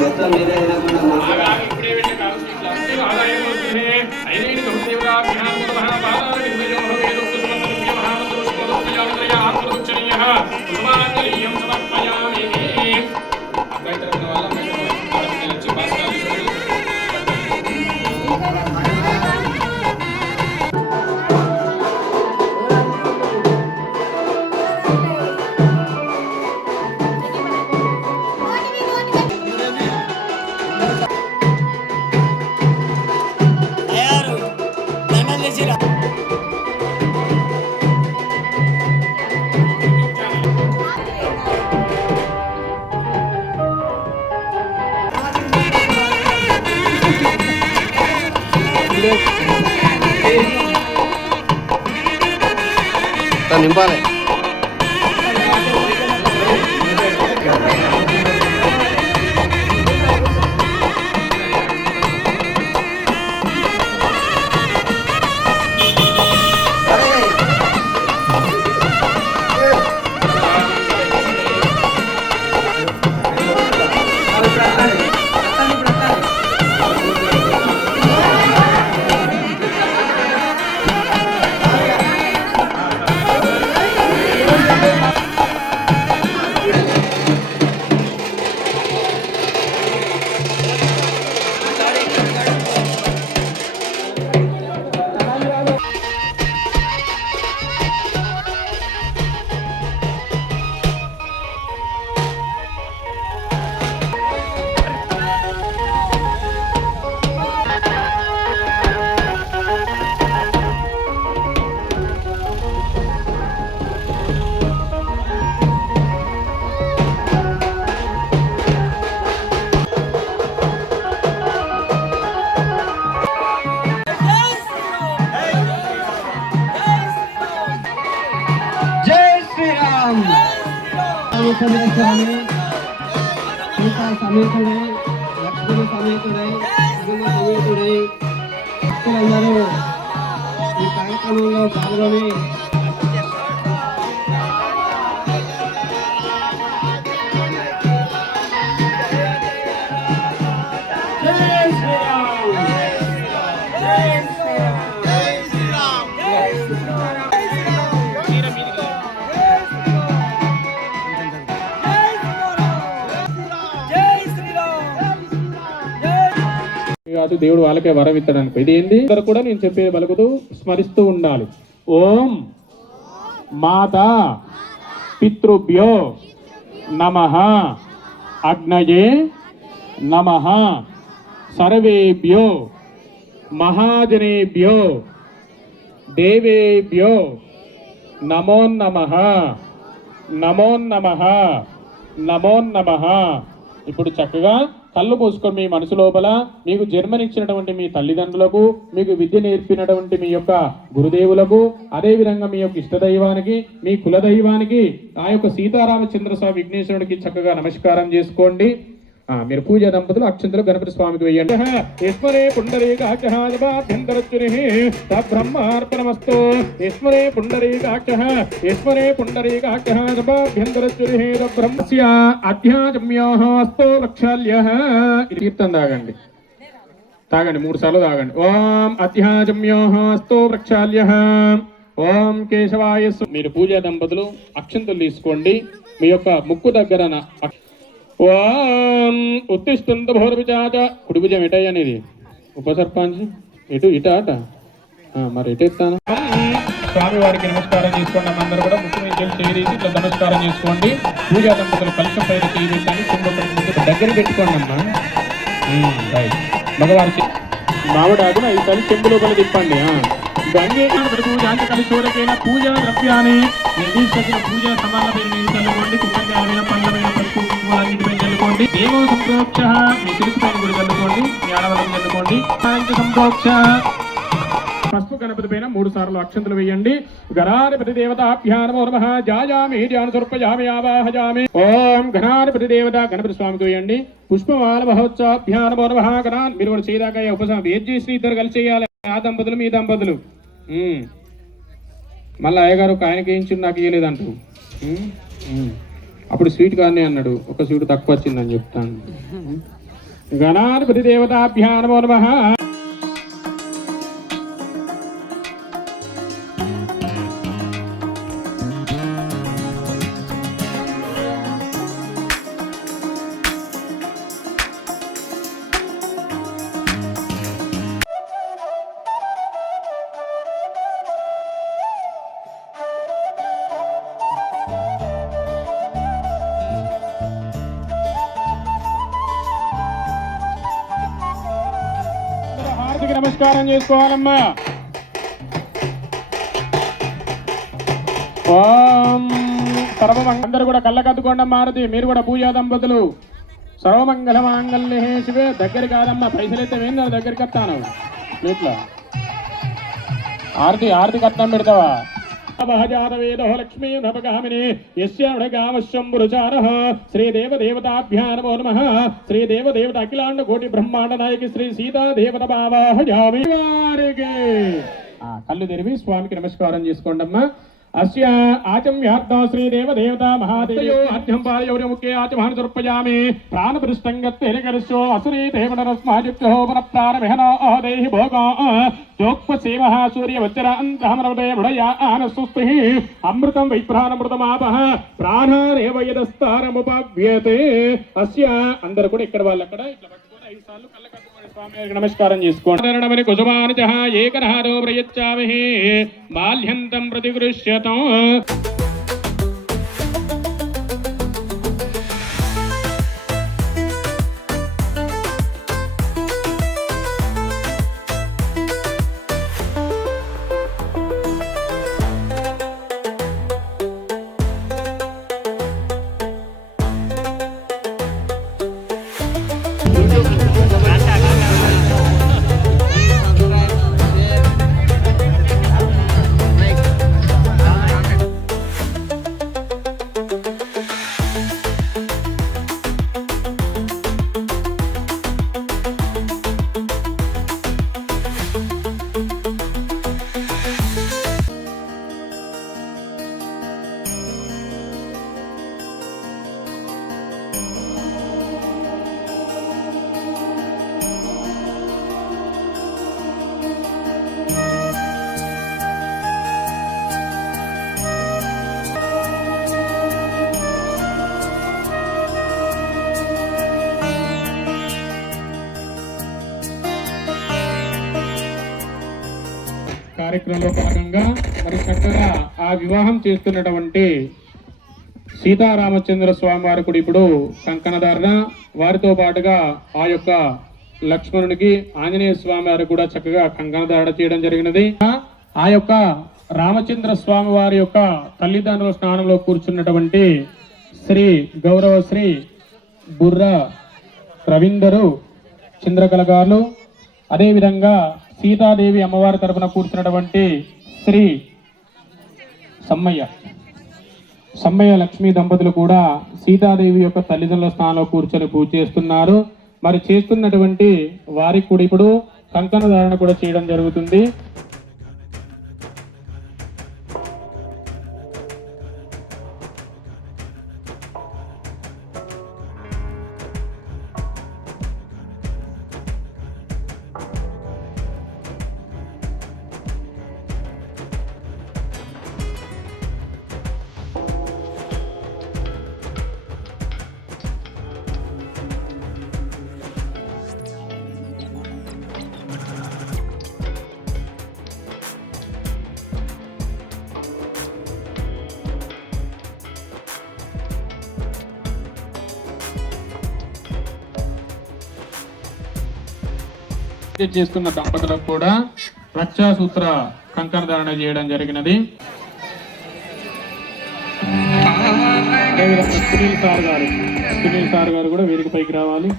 మొత్తం మీరే నింపాలి. సమేతుడై సీతా సమేతుడై లక్ష్మణ సమేతుడై సమేతుడై భక్తులందరూ ఈ కార్యక్రమంలో పాల్గొని కాదు దేవుడు వాళ్ళకే వరం ఇస్తాడనుకో. ఇది ఏంది అందరూ కూడా నేను చెప్పే పలుకుతూ స్మరిస్తూ ఉండాలి. ఓం మాతా పితృభ్యో నమః అగ్నయే నమః సర్వేభ్యో మహాజనేభ్యో దేవేభ్యో నమో నమః నమో నమః నమో నమః. ఇప్పుడు చక్కగా కళ్ళు మూసుకొని మీ మనసు లోపల మీకు జన్మనిచ్చినటువంటి మీ తల్లిదండ్రులకు, మీకు విద్య నేర్పినటువంటి మీ యొక్క గురుదేవులకు, అదేవిధంగా మీ యొక్క ఇష్టదైవానికి, మీ కులదైవానికి, ఆ యొక్క సీతారామచంద్రస్వామి విఘ్నేశ్వరుడికి చక్కగా నమస్కారం చేసుకోండి. మీరు పూజ దంపతులు అక్షంతలు గణపతి స్వామికి వేయండి. ఈశ్వరే పుండరీకాక్షభ్యంతరచుని బ్రహ్మార్పణమస్తు. ఈశ్వరే పుండరీకాక్ష ఈశ్వరే పుండరీకాక్షభ్యంతరచుని బ్రహ్మస్య అధ్యాచమ్యోస్తో లక్షాల్య. కీర్తన తాగండి, తాగండి 3 సార్లు తాగండి. ఓం అధ్యాచమ్యోస్తో లక్షాల్య ఓం కేశవాయ. మీరు పూజా దంపతులు అక్షంతలు తీసుకోండి. మీ యొక్క ముక్కు దగ్గర ఓం ఉత్తిష్టంత భోరపిచాచ. కుడి భుజం ఎటయ్య అనేది ఉప సర్పంచ్ ఎటు ఇట అట మరి ఎటు ఎత్తాను. స్వామి వారికి నమస్కారం చేసుకోండి. అందరూ కూడా ముఖ్య చేసి ఇట్లా నమస్కారం చేసుకోండి. పూజా దంపతులు కలుషం పైన చేయించండి. దగ్గర పెట్టుకోండి అమ్మా. రైట్. మగవారికి మామిడాకును 5 సార్లు చెంబు లోపల తిప్పండి. గంగేశాంతి కలిశోరకైన పూజా ద్రవ్యాన్ని నిర్దిష్ట పూజా సమానమైన నీరు చల్లుకోండి. కుక్కమైన పండ్లమైన పసుపు అన్నిటిపై చల్లుకోండి. దేవో సంప్రోక్ష మీ తెలుసు పైన కూడా చల్లుకోండి. మీ ఆడవాళ్ళకి చల్లుకోండి. సంప్రోక్ష పసుపు గణపతి పైన 3 సార్లు అక్షంతలు వేయండి. గణాధిపతి దేవతాభ్యానమో నమః. జాయామి ధ్యాన స్వరూపయామి ఆవాహయామి. ఓం గణాధిపతి దేవత గణపతి స్వామికి వేయండి. పుష్పమాల మహోత్సవాభ్యానమో నమః. గణాన్ మీరు కూడా చేయదాకా ఉపశమనం ఏజీ శ్రీ ఇద్దరు కలిసి చేయాలి. ఆ దంపతులు మీ దంపతులు. మళ్ళీ అయ్యగారు ఒక ఆయనకి ఏం నాకు ఇయ్యలేదంటూ అప్పుడు స్వీట్ కానీ అన్నాడు. ఒక స్వీట్ తక్కువ వచ్చిందని చెప్తాను. గణాధిపతి దేవతాభ్యా నమో నమః. హారతికి నమస్కారం చేసుకోవాలమ్మా. ఓం సర్వమంగళ అందరూ కూడా కళ్ళకద్దుకోండి హారతి. మీరు కూడా పూజా దంపతులు సర్వమంగళ మాంగళ్యే శివే. దగ్గర కాదమ్మా, పైసలు అయితే వేన్నారు, దగ్గరికి వస్తాను ఇట్లా. ఆరతి కట్నం పెడతావా? జాతవేదో లక్ష్మీ నభగామిని యస్యామృచారః శ్రీదేవదేవతాభ్యా నమో నమః. శ్రీదేవదేవత అఖిలాండ కోటి బ్రహ్మాండ నాయకి శ్రీ సీతాదేవత భావాహయామి. కళ్ళు తెరివి స్వామికి నమస్కారం చేసుకోండమ్మా. అస్య ఆచమ్యార్థ శ్రీదేవదేవత మహాదేవో అర్ఘ్యం పాదయోర్యముఖ్యే ఆచమహం సమర్పయామి. ప్రాణపృష్టం గత్తేరికరిష్యో అసురీ దేవనరస్మాయుక్తో పునఃప్రాణవిహనో దేహి భోగా చోక్పసేవః సూర్యవచ్చర అంతఃమరవదే మృడయా ఆనస్సుస్తిః అమృతం వై ప్రాణమృతమాపః ప్రాణానేవ యదస్తారముపవ్యతే. అస్య అందరూ కూడా ఇక్కడ వాళ్ళు అక్కడ ఇట్లా పట్టుకొని 5 సార్లు కళ్ళకద్దుకొని స్వామి నమస్కారం చేసుకోండి. కుసుమాని చ ఏకరహారో ప్రయచ్చామహే బాల్యంతం ప్రతిగృహ్యతం. కార్యక్రమంలో భాగంగా మరి చక్కగా ఆ వివాహం చేస్తున్నటువంటి సీతారామచంద్ర స్వామి వారు కూడా ఇప్పుడు కంకణధారణ, వారితో పాటుగా ఆ యొక్క లక్ష్మణునికి ఆంజనేయ స్వామి వారు కూడా చక్కగా కంకణధారణ చేయడం జరిగినది. ఆ యొక్క రామచంద్ర స్వామి వారి యొక్క తల్లిదండ్రుల స్నానంలో కూర్చున్నటువంటి శ్రీ గౌరవశ్రీ బుర్ర రవీందరు చంద్రకళ గారు, అదేవిధంగా సీతాదేవి అమ్మవారి తరపున కూర్చున్నటువంటి శ్రీ సమ్మయ్య లక్ష్మీ దంపతులు కూడా సీతాదేవి యొక్క తల్లిదండ్రుల స్థానంలో కూర్చొని పూజ చేస్తున్నారు. మరి చేస్తున్నటువంటి వారికి కూడా ఇప్పుడు కంకణ ధారణ కూడా చేయడం జరుగుతుంది. చేస్తున్న దంపతులకు కూడా రక్షాసూత్ర కంకణ ధారణ చేయడం జరిగినది. సునీల్ సార్ గారు కూడా వేదిక పైకి రావాలి.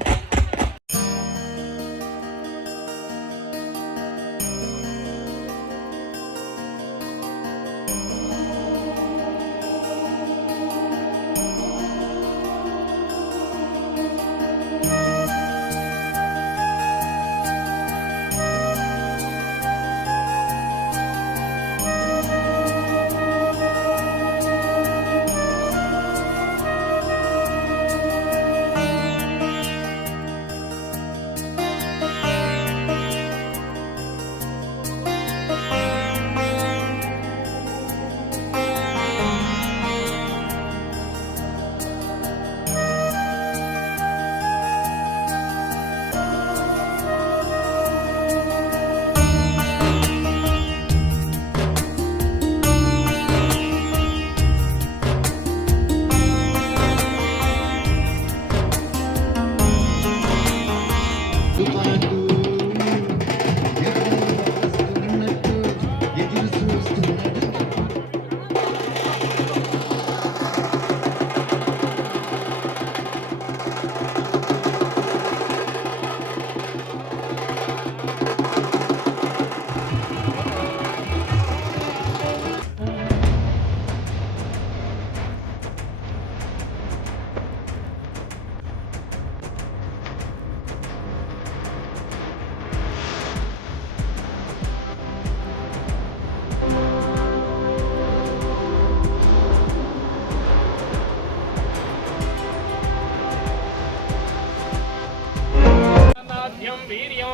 ధాన్యం వీర్యం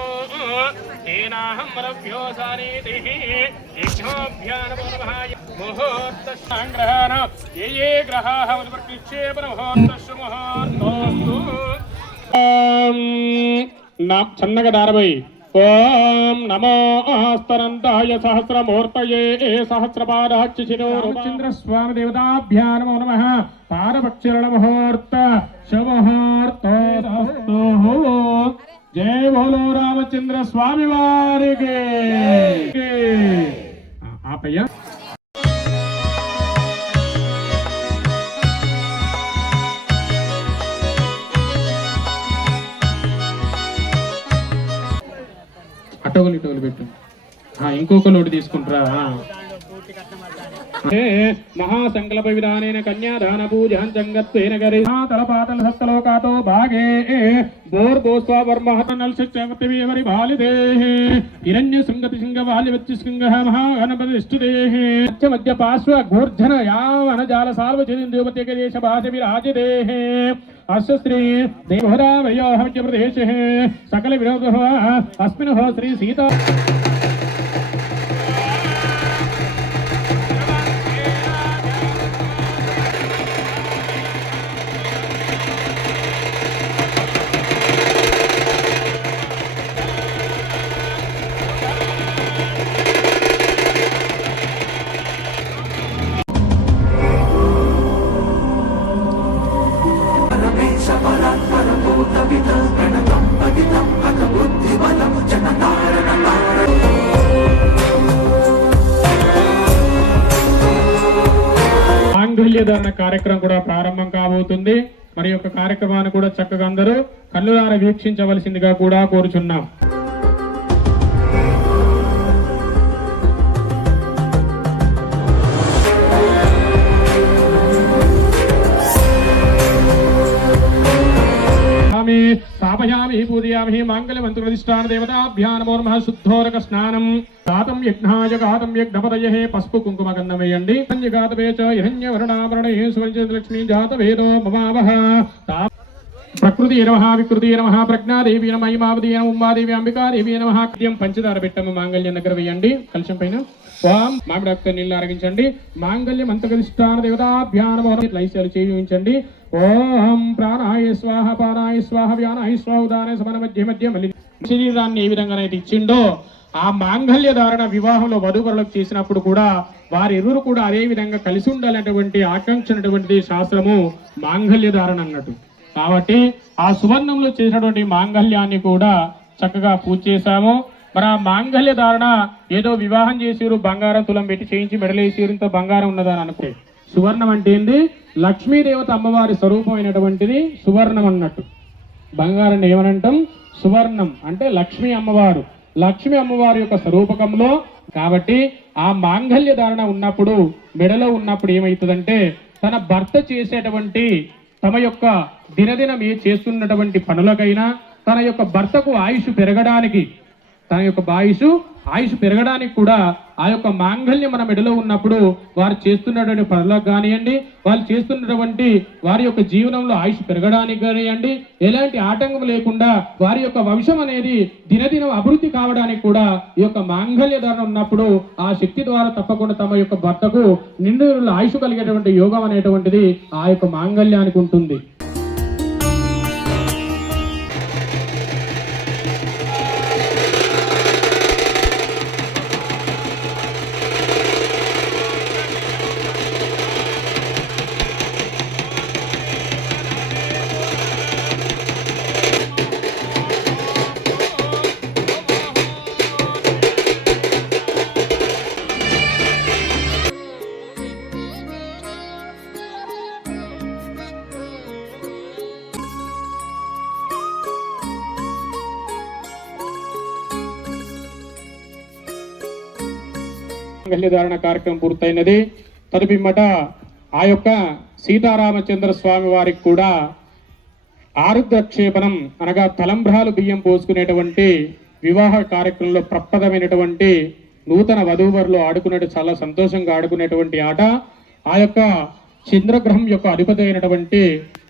తేనాహం రవ్యో సారీతిః యజ్ఞోభ్యానమోనమహాయ ముహూర్త సంగ్రహణ ఏ గ్రహాః ప్రక్షేపణ ముహూర్తస్సు ముహూర్తోస్తు చన్నగ దారబై ఓం నమో స్తనంతాయ సహస్రమూర్తయే సహస్రపాదాచ్యుశిరోరుచంద్ర స్వామి దేవతాభ్యా నమో నమః పారపక్షిరణ ముహూర్త శుభముహూర్తోస్తు జయ బోలో రామచంద్ర స్వామి వారికి ఆపయ్య అటోలు పెట్టు ఇంకొక లోటు తీసుకుంటారా మహాసంకల్ప విధానేన కన్యాదాన పూజాం జంగత్వేన గరి తలపాతల సత్తలోకాతో భాగే బోర్గోస్వావర్మహతనల్సత్యవతివరి బాలిదేః హిరణ్య సంగతి సింగ బాల్యవత్తి సింగః మహాగణపతిష్ఠుదేః మధ్య పార్శ్వ ఘోర్జన యావన జాల సార్వజనిం దేవతే గణేశ భాజ విరాజదేః అస్య శ్రీ దేవరామయోః మధ్యప్రదేశః సకల విరోధః అస్మిన్ శ్రీ సీతా మాంగళ్యధారణ కార్యక్రమం కూడా ప్రారంభం కాబోతుంది. మరి యొక్క కార్యక్రమాన్ని కూడా చక్కగా అందరూ కళ్ళుదార వీక్షించవలసిందిగా కూడా కోరుచున్నాం. స్థాపయామి పూజయామి మాంగళ్యమంత్రప్రతిష్ఠాన దేవతాభ్యా నమో నమః. శుద్ధోరక స్నానం గాతం యజ్ఞాయ గాతం యజ్ఞపతయః పసుపు కుంకుమ గంధం వేయండి. గాతవే చ హిరణ్యవర్ణాభరణే సువర్ణలక్ష్మీ జాతవేదో మమావహ. ప్రకృతి నమః వికృతి నమః ప్రజ్ఞాదేవి నమః మహిమావతి నమః ఉమాదేవి అంబికాదేవి నమః. పంచదార పెట్టము మాంగళ్యం దగ్గర వేయండి. కలశం పైన ఓం మామిడి ఆకుతో నీళ్లు అరగించండి. మాంగళ్యం మంత్రప్రతిష్ఠాన దేవతాభ్యా నమో నమః. లైశాలు చేయించండి. ఓం ప్రాణాయ స్వాహ పానాయ స్వాహ వ్యానాయ స్వాహ ఉదాన సమన మధ్య మధ్య మళ్ళీ శరీరాన్ని ఏ విధంగానైతే ఇచ్చిండో ఆ మాంగళ్య ధారణ వివాహంలో వధూవరులకు చేసినప్పుడు కూడా వారిరువురు కూడా అదే విధంగా కలిసి ఉండాలనేటువంటి ఆకాంక్షనటువంటిది శాస్త్రము మాంగళ్య ధారణ అన్నట్టు. కాబట్టి ఆ సువర్ణంలో చేసినటువంటి మాంగళ్యాన్ని కూడా చక్కగా పూజ చేశాము. మరి ఆ మాంగళ్య ధారణ ఏదో వివాహం చేసిరు బంగారం తులం పెట్టి చేయించి మెడలేసిరు ఇంత బంగారం ఉన్నదని అనుకో. సువర్ణం అంటే ఏంటి? లక్ష్మీదేవత అమ్మవారి స్వరూపమైనటువంటిది సువర్ణం అన్నట్టు. బంగారం ఏమనంటాం? సువర్ణం అంటే లక్ష్మీ అమ్మవారు. లక్ష్మీ అమ్మవారి యొక్క స్వరూపకంలో కాబట్టి ఆ మాంగళ్య ధారణ ఉన్నప్పుడు మెడలో ఉన్నప్పుడు ఏమవుతుందంటే తన భర్త చేసేటువంటి తమ యొక్క దినదినం ఏ చేస్తున్నటువంటి పనులకైనా తన యొక్క భర్తకు ఆయుష్ పెరగడానికి ఆయుష్ పెరగడానికి కూడా ఆ యొక్క మాంగళ్యం మన మెడలో ఉన్నప్పుడు వారు చేస్తున్నటువంటి పనులకు కానివ్వండి, వాళ్ళు చేస్తున్నటువంటి వారి యొక్క జీవనంలో ఆయుష్ పెరగడానికి కానివ్వండి, ఎలాంటి ఆటంకం లేకుండా వారి యొక్క వంశం అనేది దినదినం అభివృద్ధి కావడానికి కూడా ఈ యొక్క మాంగళ్య ధారణ ఉన్నప్పుడు ఆ శక్తి ద్వారా తప్పకుండా తమ యొక్క భర్తకు నిండు ఆయుష్ కలిగేటువంటి యోగం అనేటువంటిది ఆ యొక్క మాంగళ్యానికి ఉంటుంది. మాంగళ్యధారణ కార్యక్రమం పూర్తయినది. తదుపిమ్మట ఆ యొక్క సీతారామచంద్ర స్వామి వారికి కూడా ఆరుద్రక్షేపణం అనగా తలంబ్రాలు బియ్యం పోసుకునేటువంటి వివాహ కార్యక్రమంలో ప్రప్రదమైనటువంటి నూతన వధూవరులు ఆడుకునేటు చాలా సంతోషంగా ఆడుకునేటువంటి ఆట. ఆ యొక్క చంద్రగ్రహం యొక్క అధిపతి అయినటువంటి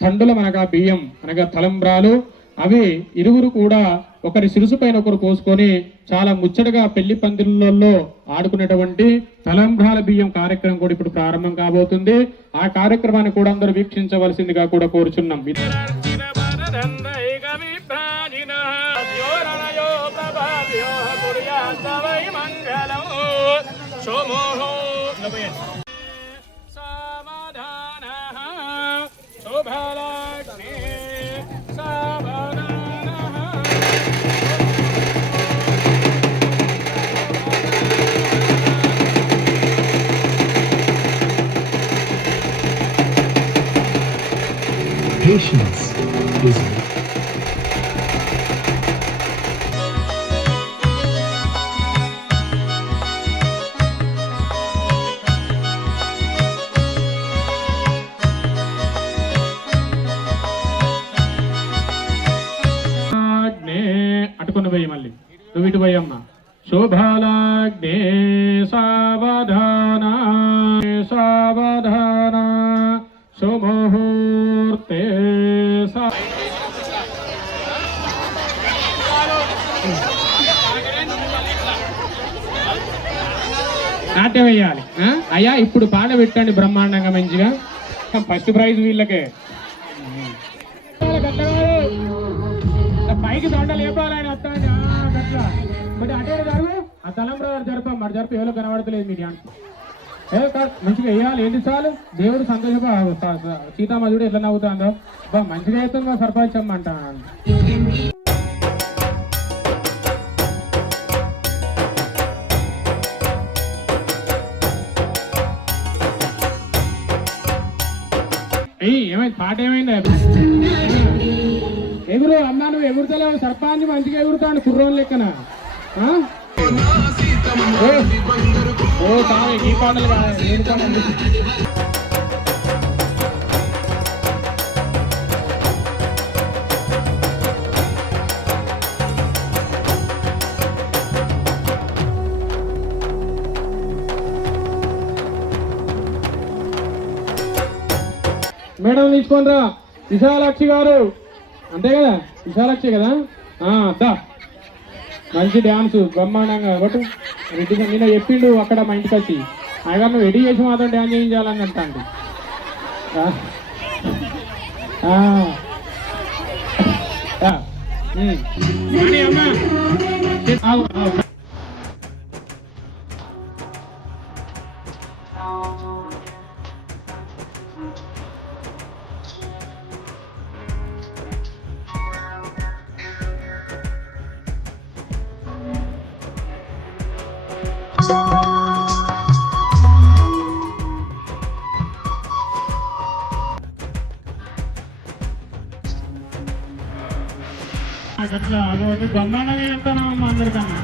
తండులం అనగా బియ్యం అనగా తలంబ్రాలు అవి ఇరువురు కూడా ఒకరి శిరుసు పైన ఒకరు పోసుకొని చాలా ముచ్చటగా పెళ్లి పందిళ్ళల్లో ఆడుకునేటువంటి తలంబ్రాల బియ్యం కార్యక్రమం కూడా ఇప్పుడు ప్రారంభం కాబోతుంది. ఆ కార్యక్రమాన్ని కూడా అందరూ వీక్షించవలసిందిగా కూడా కోరుచున్నాం. Patience is అటుకుని పోయి మళ్ళీ నువ్వు ఇటు పోయమ్మ. శోభాలాగ్నే సావధాన సావధాన శుభముహూర్తే నాట్యం వేయాలి. అయ్యా ఇప్పుడు పాట పెట్టండి బ్రహ్మాండంగా మంచిగా. ఫస్ట్ ప్రైజ్ వీళ్ళకే. పైకి దొండ లేపాలని వస్తాండి అట్లా బట్ అటే జరుగు. ఆ తలంబ్రాలు జరప మరి జరప ఎవరో కనబడతలేదు మీ డ్యాన్స్. మంచిగా వేయాలి. ఏంటి చాలు దేవుడు సంతోష. సీతామధుడు ఎట్లా నవ్వుతుందో బా మంచిగా అవుతుంది సర్పంచ్ అమ్మ అంట. ఏమైంది పాట ఏమైంది? ఎగురు అమ్మా నువ్వు ఎగురుతలేవు. సర్పంచ్ మంచిగా ఎగురుతాడు కుర్రోన్ లెక్కన. ఓ తాను ఈ పాటలు మేడం తీసుకోండి రా. విశాలాక్షి గారు అంతే కదా, విశాలాక్షి కదా. దా మంచి డ్యాన్స్ బ్రహ్మాండంగా ఒకటి రెడ్డిగా నిన్న చెప్పిండు అక్కడ మా ఇంటికి వచ్చి. అయ్యగారు నువ్వు రెడీ చేసి మాత్రం డ్యాన్స్ చేయించాలని అంటాండి. అమ్మా అట్లా అదొకటి బ్రహ్మాండంగా చెప్తానమ్మా అందరికన్నా.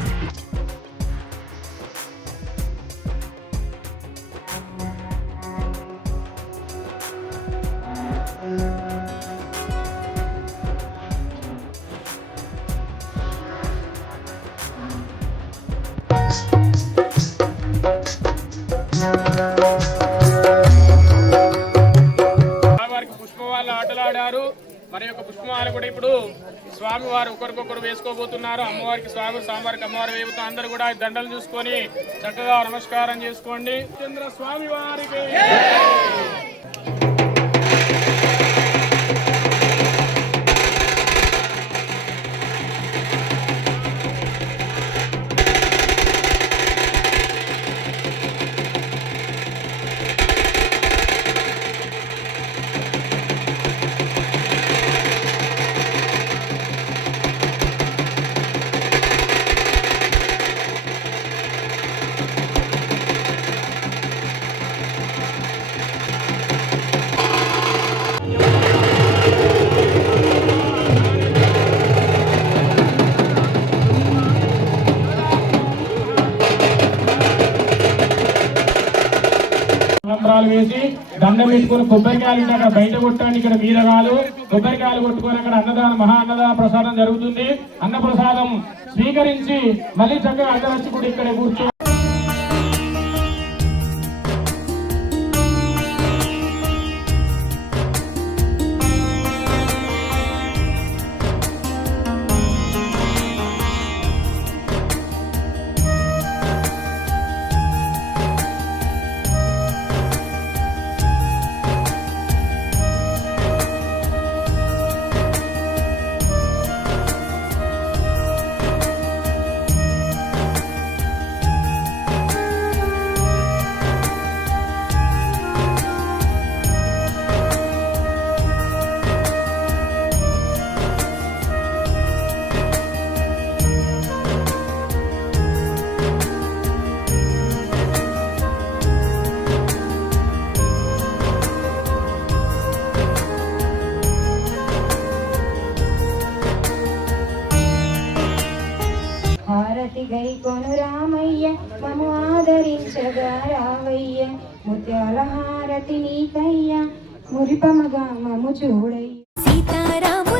వారికి పుష్పవాళ్ళు ఆటలాడారు. మరి యొక్క పుష్పమాల కూడా ఇప్పుడు స్వామి వారు ఒకరికొకరు వేసుకోబోతున్నారు. అమ్మవారికి స్వామి, స్వామివారికి అమ్మవారు వేపుతూ అందరూ కూడా దండలు చూసుకొని చక్కగా నమస్కారం చేసుకోండి. చంద్ర స్వామి వారికి తలంబ్రాలు వేసి దండం పెట్టుకుని కొబ్బరికాయలు అక్కడ బయట కొట్టండి. ఇక్కడ మీద కాదు, కొబ్బరికాయలు కొట్టుకొని అక్కడ అన్నదానం, మహా అన్నదాన ప్రసాదం జరుగుతుంది. అన్న ప్రసాదం స్వీకరించి మళ్ళీ చక్కగా అందరూ వచ్చి కూడా ఇక్కడ కూర్చో. త్వరగా రావయ్య ముత్యాల హారతి నీకయ్య మురిపమగా మము చూడయ్య సీతారామ